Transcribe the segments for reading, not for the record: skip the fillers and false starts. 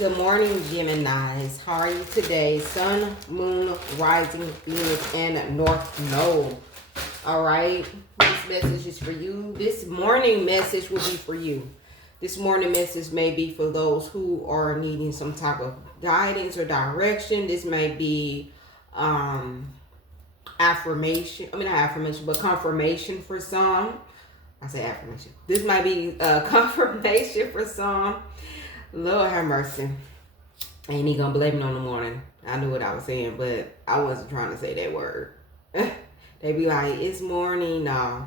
Good morning, Geminis. How are you today? Sun, Moon, Rising, Venus, and North Node. All right. This message is for you. This morning message will be for you. This morning message may be for those who are needing some type of guidance or direction. This may be affirmation. I mean, not affirmation, but confirmation for some. I say affirmation. This might be confirmation for some. Lord have mercy. Ain't he gonna blame me on the morning? I knew what I was saying, but I wasn't trying to say that word. They be like, it's morning. No.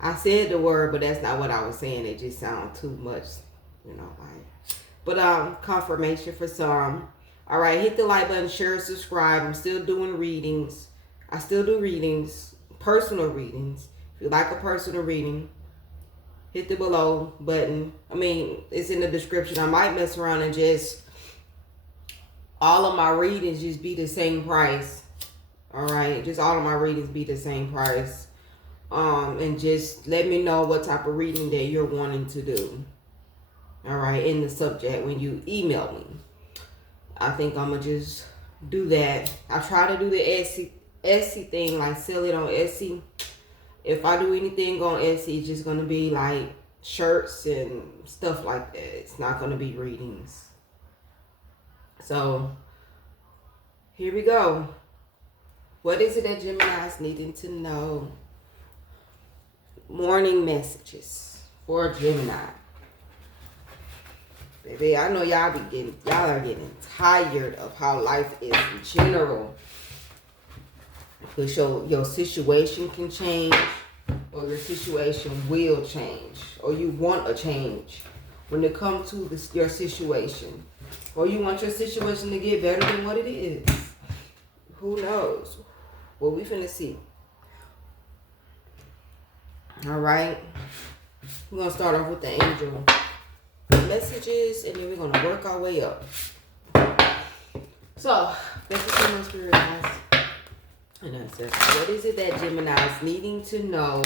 I said the word, but that's not what I was saying. It just sounds too much, like. But confirmation for some. All right, hit the like button, share, subscribe. I'm still doing readings. I still do readings, personal readings. If you like a personal reading, hit the below button. I mean, it's in the description. I might mess around and just all of my readings just be the same price. All right, just all of my readings be the same price. And just let me know what type of reading that you're wanting to do. All right, in the subject when you email me. I think I'm gonna just do that. I try to do the Etsy thing, like sell it on Etsy. If I do anything on Etsy, it's just gonna be like shirts and stuff like that. It's not gonna be readings. So here we go. What is it that Gemini's needing to know? Morning messages for Gemini. Baby, I know y'all are getting tired of how life is in general. Because your situation can change, or your situation will change, or you want a change when it comes to your situation, or you want your situation to get better than what it is. Who knows? Well, we finna see. All right, we're gonna start off with the angel messages, and then we're gonna work our way up. So, thank you so much for your guys. And that says, what is it that Gemini is needing to know?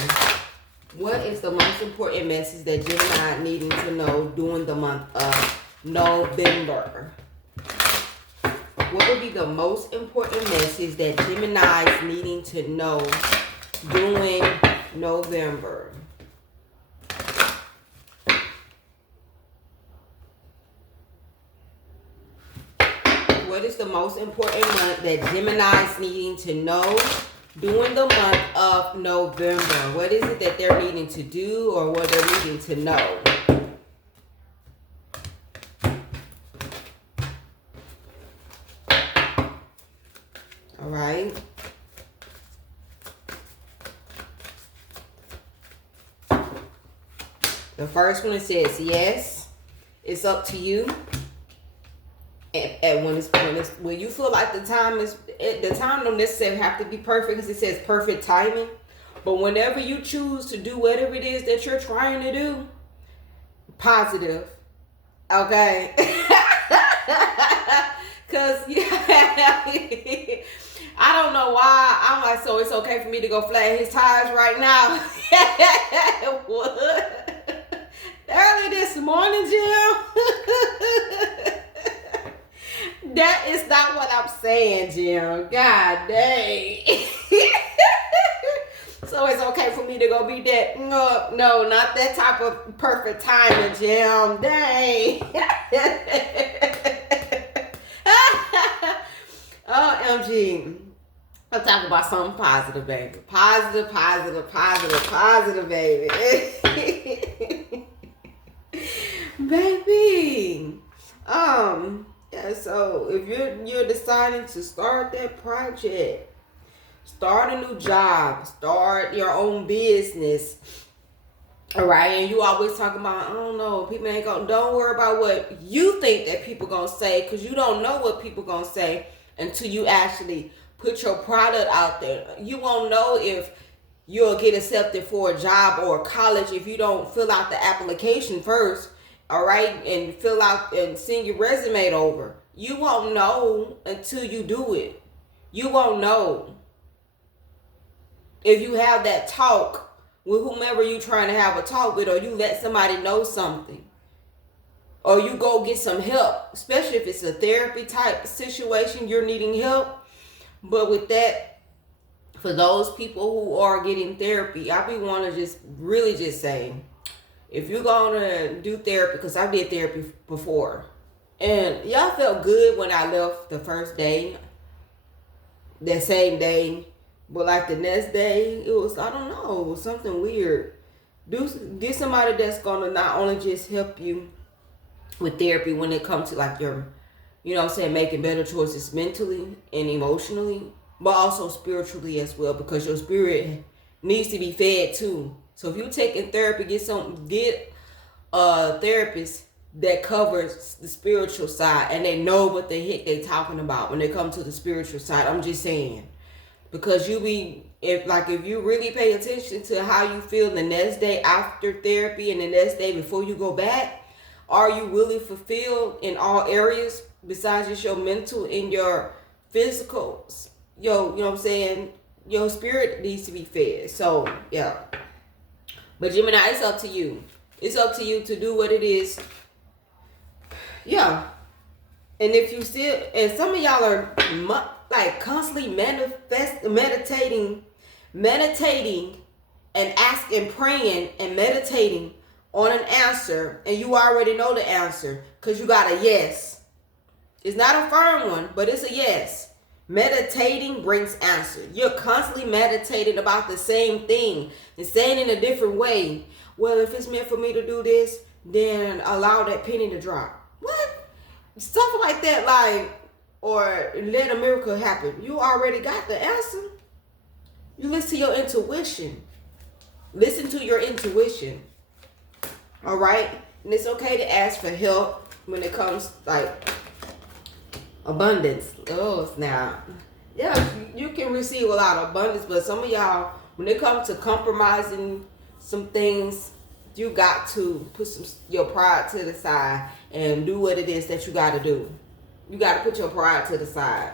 What is the most important message that Gemini needing to know during the month of November? What would be the most important message that Gemini is needing to know during November? What is the most important month that Gemini is needing to know during the month of November? What is it that they're needing to do, or what they're needing to know? All right. The first one, it says, yes, it's up to you. And when you feel like the time don't necessarily have to be perfect, because it says perfect timing. But whenever you choose to do whatever it is that you're trying to do, positive, okay? Because I don't know why I'm like, so it's okay for me to go flat his tires right now. What? Early this morning, Jim. That is not what I'm saying, Jim. God dang. So it's okay for me to go be that. No, not that type of perfect timing, Jim. Dang. OMG. I'm talking about something positive, baby. Positive, baby. Baby. Yeah, so if you're deciding to start that project, start a new job, start your own business, all right, and you always talking about, I don't know, people ain't gonna, don't worry about what you think that people gonna say, because you don't know what people gonna say until you actually put your product out there. You won't know if you'll get accepted for a job or college if you don't fill out the application first. All right, and fill out and send your resume over. You won't know until you do it. You won't know if you have that talk with whomever you're trying to have a talk with, or you let somebody know something. or you go get some help, especially if it's a therapy type situation, you're needing help. But with that, for those people who are getting therapy, I be want to just really just say, if you're gonna do therapy, because I did therapy before, and y'all felt good when I left the first day, that same day, but like the next day, it was, I don't know, it was something weird. Get somebody that's gonna not only just help you with therapy when it comes to like your, you know what I'm saying, making better choices mentally and emotionally, but also spiritually as well, because your spirit needs to be fed too. So if you're taking therapy, get a therapist that covers the spiritual side, and they know what the heck they talking about when they come to the spiritual side. I'm just saying, because if you really pay attention to how you feel the next day after therapy and the next day before you go back, are you really fulfilled in all areas besides just your mental and your physical? You know what I'm saying? Your spirit needs to be fed. So yeah. But Gemini, it's up to you. It's up to you to do what it is. Yeah. And if you still, and some of y'all are like constantly meditating and asking, praying and meditating on an answer, and you already know the answer because you got a yes. It's not a firm one, but it's a yes. Meditating brings answer. You're constantly meditating about the same thing and saying in a different way. Well, if it's meant for me to do this, then allow that penny to drop. What? Stuff like that, like, or let a miracle happen. You already got the answer. You listen to your intuition. Listen to your intuition. All right? And it's okay to ask for help when it comes, like, abundance. Oh, snap. Yeah, you can receive a lot of abundance, but some of y'all, when it comes to compromising some things, you got to put your pride to the side and do what it is that you got to do. You got to put your pride to the side.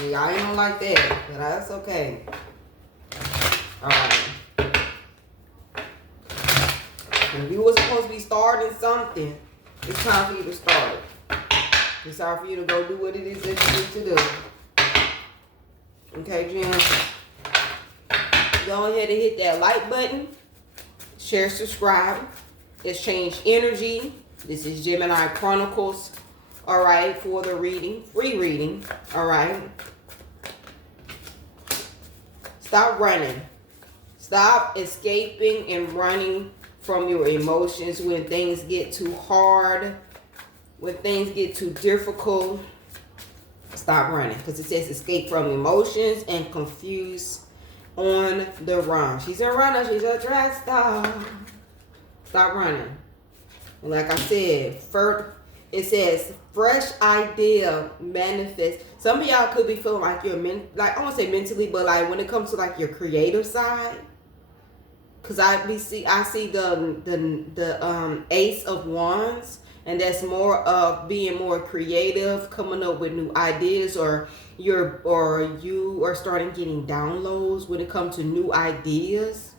Y'all ain't gonna like that, but that's okay. All right. If you were supposed to be starting something, it's time for you to start. It's time for you to go do what it is that you need to do. Okay, Jim? Go ahead and hit that like button. Share, subscribe. Exchange energy. This is Gemini Chronicles. All right, for the reading. Free reading. All right. Stop running. Stop escaping and running from your emotions when things get too hard, when things get too difficult. Stop running, because it says escape from emotions and confuse on the run. She's a runner. She's a track star. Stop running. And like I said, it says fresh idea manifest. Some of y'all could be feeling like you're like, I won't say mentally, but like when it comes to like your creative side. Cause I see the Ace of Wands, and that's more of being more creative, coming up with new ideas, or you are starting getting downloads when it comes to new ideas.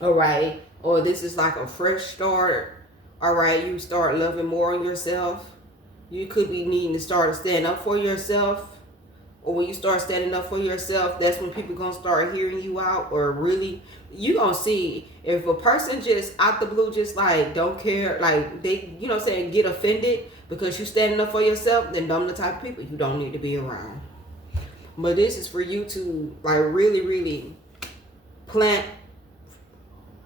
All right, or this is like a fresh start. All right, you start loving more on yourself. You could be needing to start to stand up for yourself. Or when you start standing up for yourself, that's when people gonna start hearing you out. Or really, you gonna see if a person just out the blue just like don't care, like they, you know what I'm saying, get offended because you standing up for yourself, then them the type of people you don't need to be around. But this is for you to like really, really plant.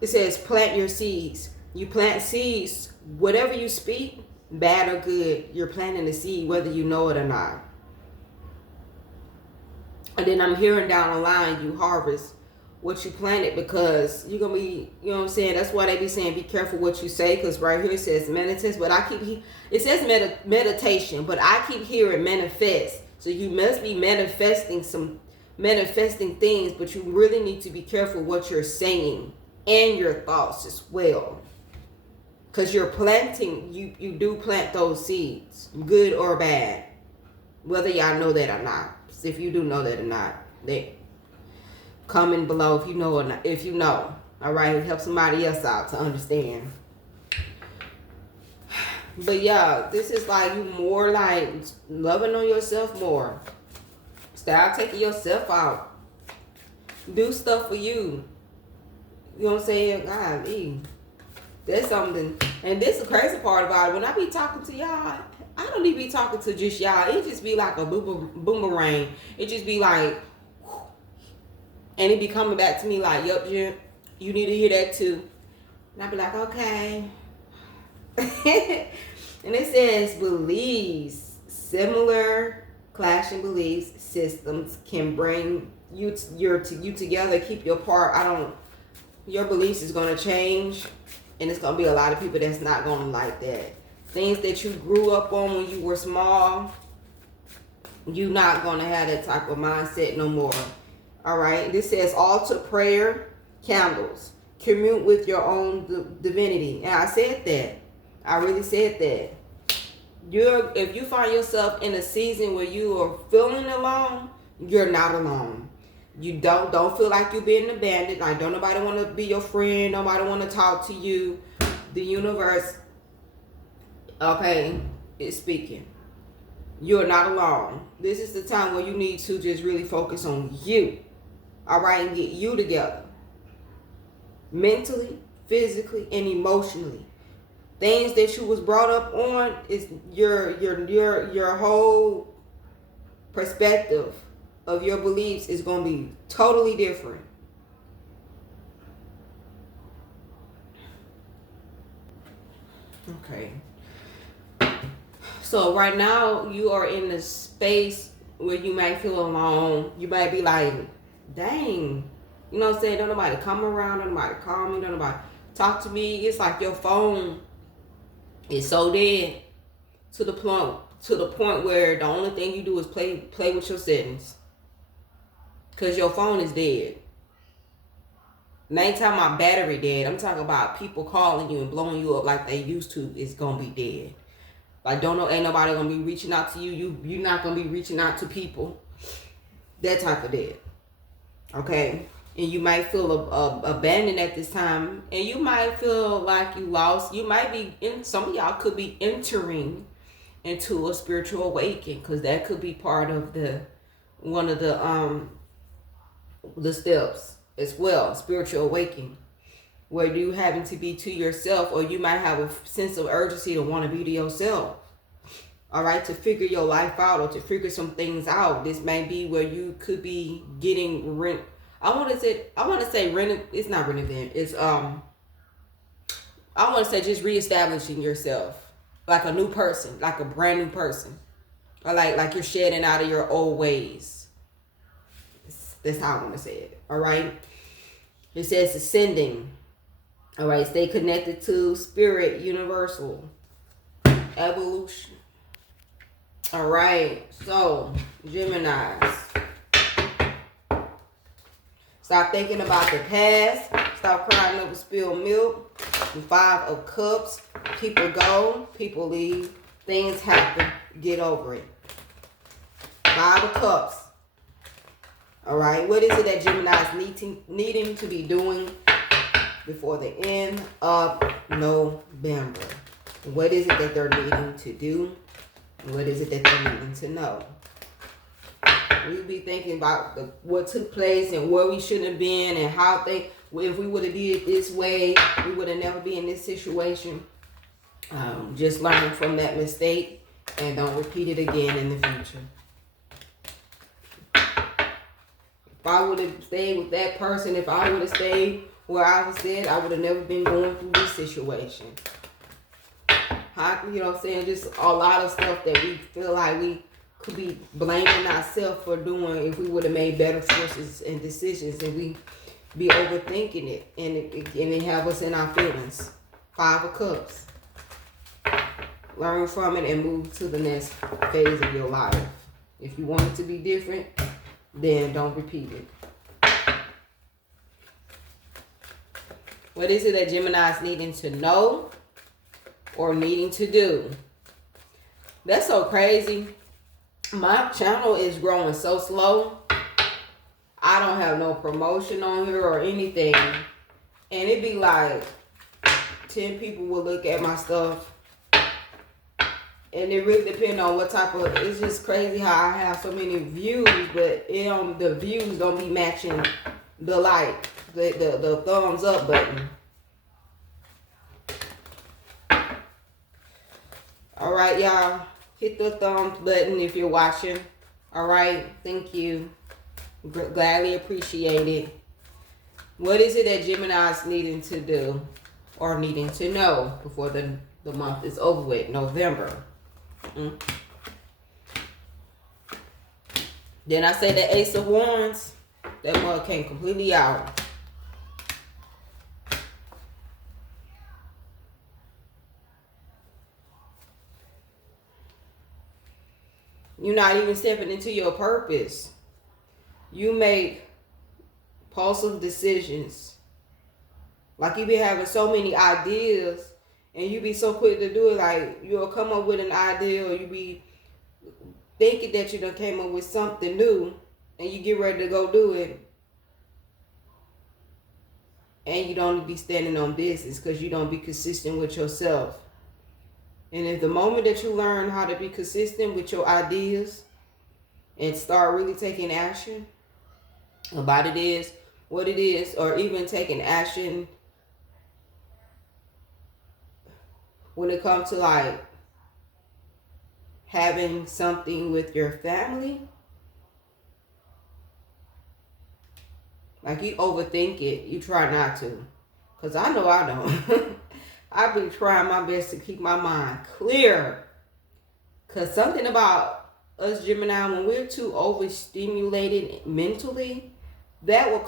It says plant your seeds. You plant seeds. Whatever you speak, bad or good, you're planting a seed whether you know it or not. And then I'm hearing down the line, you harvest what you planted, because you're going to be, you know what I'm saying? That's why they be saying be careful what you say, because right here it says meditate, but it says meditation, but I keep hearing manifest. So you must be manifesting things, but you really need to be careful what you're saying and your thoughts as well. Because you're planting, you do plant those seeds, good or bad, whether y'all know that or not. If you do know that or not, they comment below if you know or not. If you know, All right, help somebody else out to understand. But yeah, this is like you more like loving on yourself more. Stop taking yourself out. Do stuff for you. You know what I'm saying? God, that's something. And this is the crazy part about it. When I be talking to y'all, I don't even be talking to just y'all. It just be like a boomerang. It just be like, and it be coming back to me like, yup, Jen, you need to hear that too. And I be like, okay. And it says beliefs, similar clashing beliefs systems can bring you together, keep you apart. Your beliefs is gonna change, and it's gonna be a lot of people that's not gonna like that. Things that you grew up on when you were small, you're not gonna have that type of mindset no more. All right. This says altar prayer, candles, commune with your own divinity, and I said that. I really said that. If you find yourself in a season where you are feeling alone, you're not alone. You don't feel like you're being abandoned. Like, don't nobody want to be your friend. Nobody want to talk to you. The universe, okay, is speaking. You're not alone. This is the time where you need to just really focus on you. All right, and get you together. Mentally, physically, and emotionally. Things that you was brought up on is your whole perspective of your beliefs is going to be totally different. Okay. So right now you are in the space where you might feel alone. You might be like, dang, you know what I'm saying? Don't nobody come around, don't nobody call me, don't nobody talk to me. It's like your phone is so dead to the point where the only thing you do is play with your settings. Cause your phone is dead. And I ain't talking about battery dead. I'm talking about people calling you and blowing you up like they used to is gonna be dead. Like ain't nobody gonna be reaching out to you. You're not gonna be reaching out to people. That type of dead. Okay. And you might feel abandoned at this time, and you might feel like you lost. You might be some of y'all could be entering into a spiritual awakening, because that could be part of one of the steps as well. Spiritual awakening, where you having to be to yourself, or you might have a sense of urgency to want to be to yourself. All right, to figure your life out or to figure some things out. This may be where you could be getting rent. I want to say it's not renovating. It's I want to say just reestablishing yourself like a new person, like a brand new person, or like you're shedding out of your old ways. That's how I want to say it. All right. It says ascending. All right. Stay connected to spirit, universal, evolution. All right. So Geminis. Stop thinking about the past. Stop crying over spilled milk. The 5 of Cups. People go. People leave. Things happen. Get over it. 5 of Cups. All right. What is it that Gemini's needing to be doing before the end of November? What is it that they're needing to do? What is it that they're needing to know? We'll be thinking about what took place and where we shouldn't have been, and how if we would have did it this way, we would have never been in this situation. Just learn from that mistake and don't repeat it again in the future. If I would have stayed with that person, if I would have stayed where I was at, I would have never been going through this situation. You know what I'm saying? Just a lot of stuff that we feel like we could be blaming ourselves for doing if we would have made better choices and decisions, and we be overthinking it, and it have us in our feelings. 5 of Cups. Learn from it and move to the next phase of your life. If you want it to be different, then don't repeat it. What is it that Gemini's needing to know or needing to do? That's so crazy. My channel is growing so slow. I don't have no promotion on here or anything. And it be like 10 people will look at my stuff. And it really depends on what type of, it's just crazy how I have so many views, but the views don't be matching the like, the thumbs up button. All right, y'all. Hit the thumbs button if you're watching. All right. Thank you. Gladly appreciate it. What is it that Gemini's needing to do or needing to know before the month is over with, November? Then I say the Ace of Wands. That mug came completely out. You're not even stepping into your purpose. You make impulsive decisions. Like you be having so many ideas and you be so quick to do it. Like you'll come up with an idea or you be thinking that you done came up with something new and you get ready to go do it. And you don't be standing on business because you don't be consistent with yourself. And if the moment that you learn how to be consistent with your ideas and start really taking action about it is, what it is, or even taking action when it comes to like having something with your family, like you overthink it, you try not to. Because I know I don't. I've been trying my best to keep my mind clear. Because something about us Gemini, when we're too overstimulated mentally, that will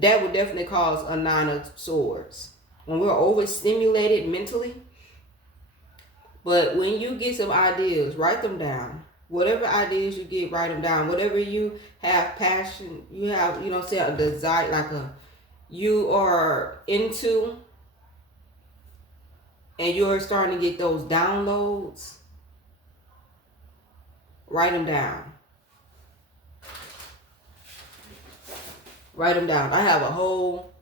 definitely cause a 9 of Swords. When we're overstimulated mentally. But when you get some ideas, write them down. Whatever ideas you get, write them down. Whatever you have passion, you have, say a desire, like you are into, and you're starting to get those downloads, write them down. Write them down. I have a whole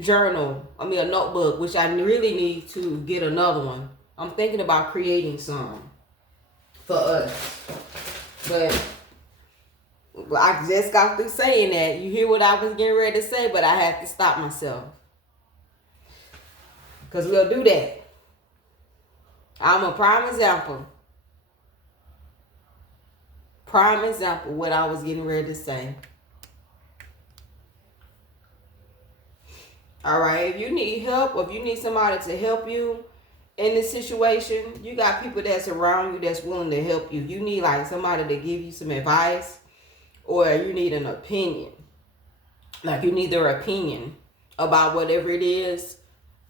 journal, a notebook, which I really need to get another one. I'm thinking about creating some for us. But I just got through saying that. You hear what I was getting ready to say, but I had to stop myself. Because we'll do that. I'm a prime example. Prime example what I was getting ready to say. All right, if you need help or if you need somebody to help you in this situation, you got people that's around you that's willing to help you. You need like somebody to give you some advice, or you need an opinion. Like you need their opinion about whatever it is.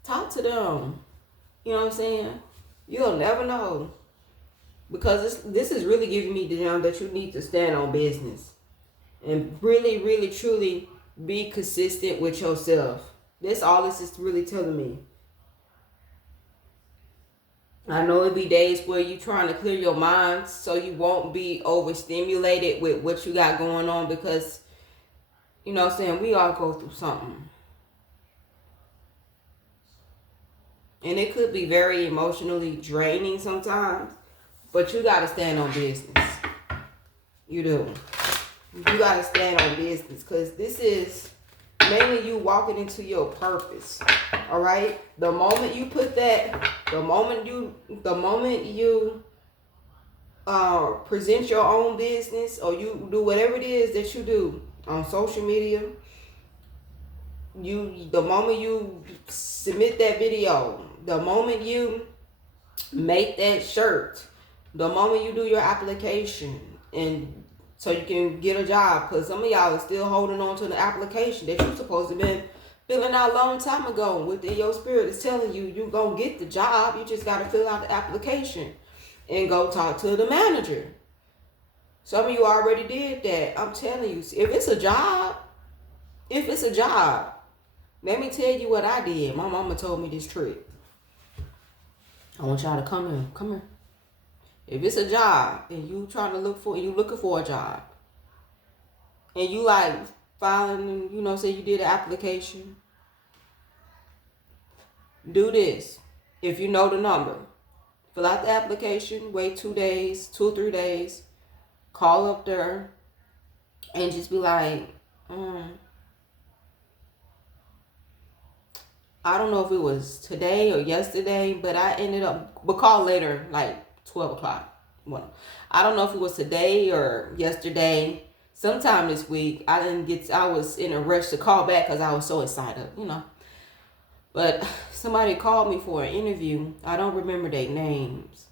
Talk to them. You know what I'm saying? You'll never know. Because this is really giving me the gem that you need to stand on business. And really, really, truly be consistent with yourself. That's all this is really telling me. I know it'll be days where you're trying to clear your mind so you won't be overstimulated with what you got going on, because, you know what I'm saying, we all go through something. And it could be very emotionally draining sometimes, but you got to stand on business. You do. You got to stand on business, because this is mainly you walking into your purpose. All right. The moment you put that, the moment you present your own business, or you do whatever it is that you do on social media, the moment you submit that video, the moment you make that shirt, the moment you do your application, and so you can get a job, because some of y'all are still holding on to the application that you're supposed to been filling out a long time ago. Within your spirit is telling you you're going to get the job. You just got to fill out the application and go talk to the manager. Some of you already did that. I'm telling you, if it's a job, let me tell you what I did. My mama told me this trick. I want y'all to come here. If it's a job and you looking for a job, and you like filing, say you did an application, do this. If you know the number, fill out the application, wait 2 days, 2 or 3 days, call up there and just be like, I don't know if it was today or yesterday, but I ended up, but call later, like 12 o'clock. Well, I don't know if it was today or yesterday, sometime this week. I was in a rush to call back because I was so excited, But somebody called me for an interview. I don't remember their names.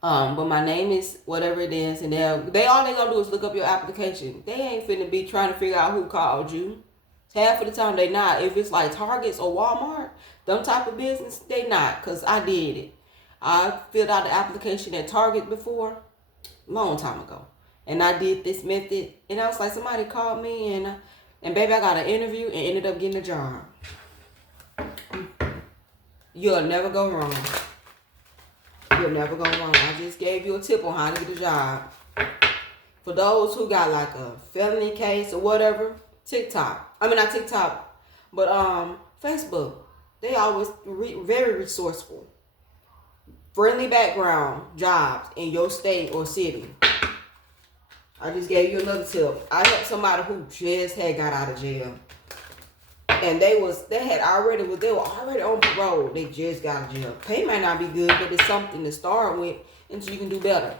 But my name is whatever it is, and they all they gonna do is look up your application. They ain't finna be trying to figure out who called you. Half of the time they not. If it's like Targets or Walmart, them type of business, they not. Cause I did it. I filled out the application at Target before, long time ago, and I did this method. And I was like, somebody called me, and baby, I got an interview and ended up getting a job. You'll never go wrong. You'll never go wrong. I just gave you a tip on how to get a job. For those who got like a felony case or whatever, not TikTok, but Facebook. They always very resourceful. Friendly background jobs in your state or city. I just gave you another tip. I helped somebody who just had got out of jail. And they were already on parole. They just got out of jail. Pay might not be good, but it's something to start with until you can do better.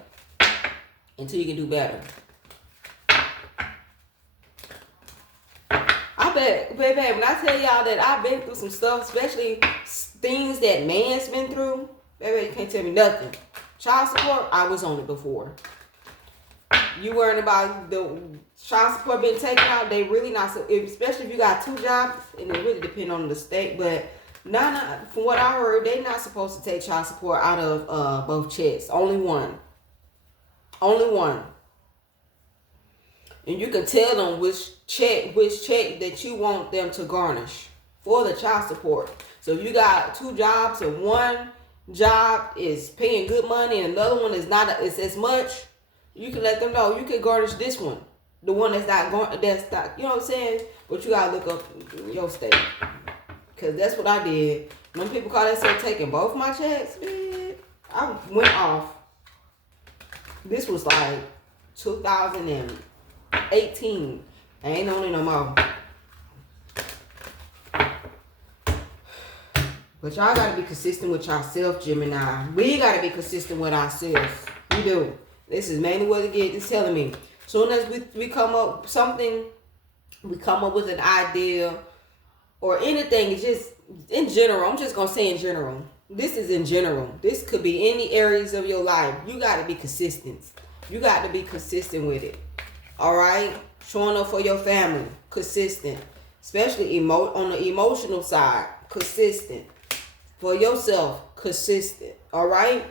I bet, baby, when I tell y'all that I've been through some stuff, especially things that man's been through, baby, you can't tell me nothing. Child support, I was on it before. You worrying about the child support being taken out, they really not, especially if you got 2 jobs, and it really depend on the state, but from what I heard, they not supposed to take child support out of both checks. Only one. And you can tell them which check that you want them to garnish for the child support. So if you got 2 jobs and one job is paying good money and another one is not as much, you can let them know you can garnish this one. The one that's not, you know what I'm saying? But you gotta look up your state. Cause that's what I did. When people call themselves taking both my checks, man, I went off. This was like 2018. I ain't on it no more. But y'all gotta be consistent with yourself, Gemini. We gotta be consistent with ourselves. We do. This is mainly what it's telling me. Soon as we come up something, we come up with an idea or anything, it's just in general. I'm just gonna say in general. This is in general. This could be any areas of your life. You gotta be consistent. You got to be consistent with it. All right? Showing up for your family. Consistent. Especially on the emotional side. Consistent. For yourself. Consistent. All right?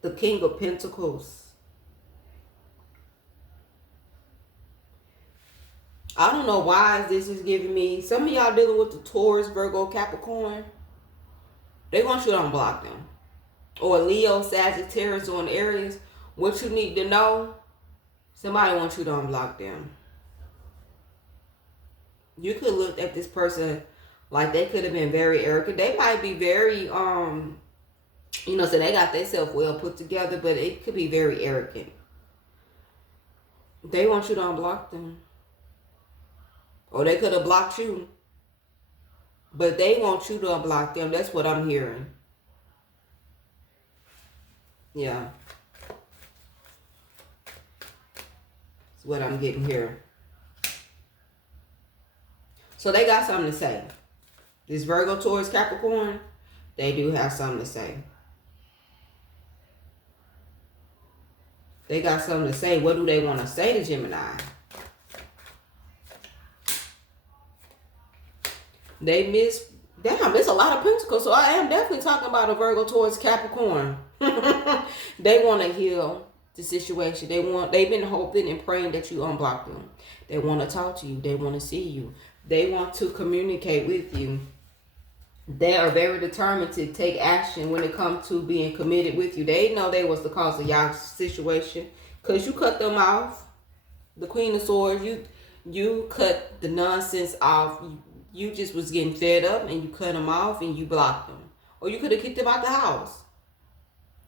The King of Pentacles. I don't know why this is giving me. Some of y'all dealing with the Taurus, Virgo, Capricorn. They want you to unblock them. Or Leo, Sagittarius, or in Aries. What you need to know, somebody wants you to unblock them. You could look at this person like they could have been very arrogant. They might be very, so they got themselves well put together, but it could be very arrogant. They want you to unblock them. Or they could have blocked you. But they want you to unblock them. That's what I'm hearing. Yeah. That's what I'm getting here. So they got something to say. This Virgo, Taurus, Capricorn, they do have something to say. They got something to say. What do they want to say to Gemini? Damn, it's a lot of pentacles. So I am definitely talking about a Virgo, Taurus, Capricorn. They want to heal the situation. They've been hoping and praying that you unblock them. They want to talk to you. They want to see you. They want to communicate with you. They are very determined to take action when it comes to being committed with you. They know they was the cause of y'all's situation because you cut them off. The Queen of Swords, you cut the nonsense off. You just was getting fed up and you cut them off and you blocked them. Or you could have kicked them out the house.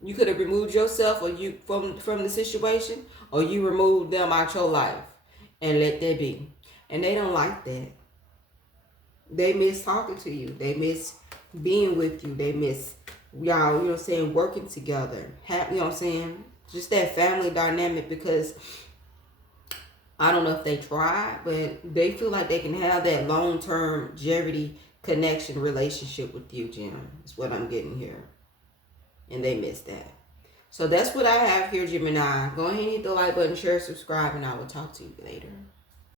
You could have removed yourself or you from the situation, or you removed them out your life and let that be. And they don't like that. They miss talking to you. They miss being with you. They miss y'all, you know what I'm saying, working together. You know what I'm saying? Just that family dynamic, because I don't know if they tried, but they feel like they can have that long-term longevity connection relationship with you, Jim. Is what I'm getting here. And they miss that. So that's what I have here, Gemini. Go ahead and hit the like button, share, subscribe, and I will talk to you later.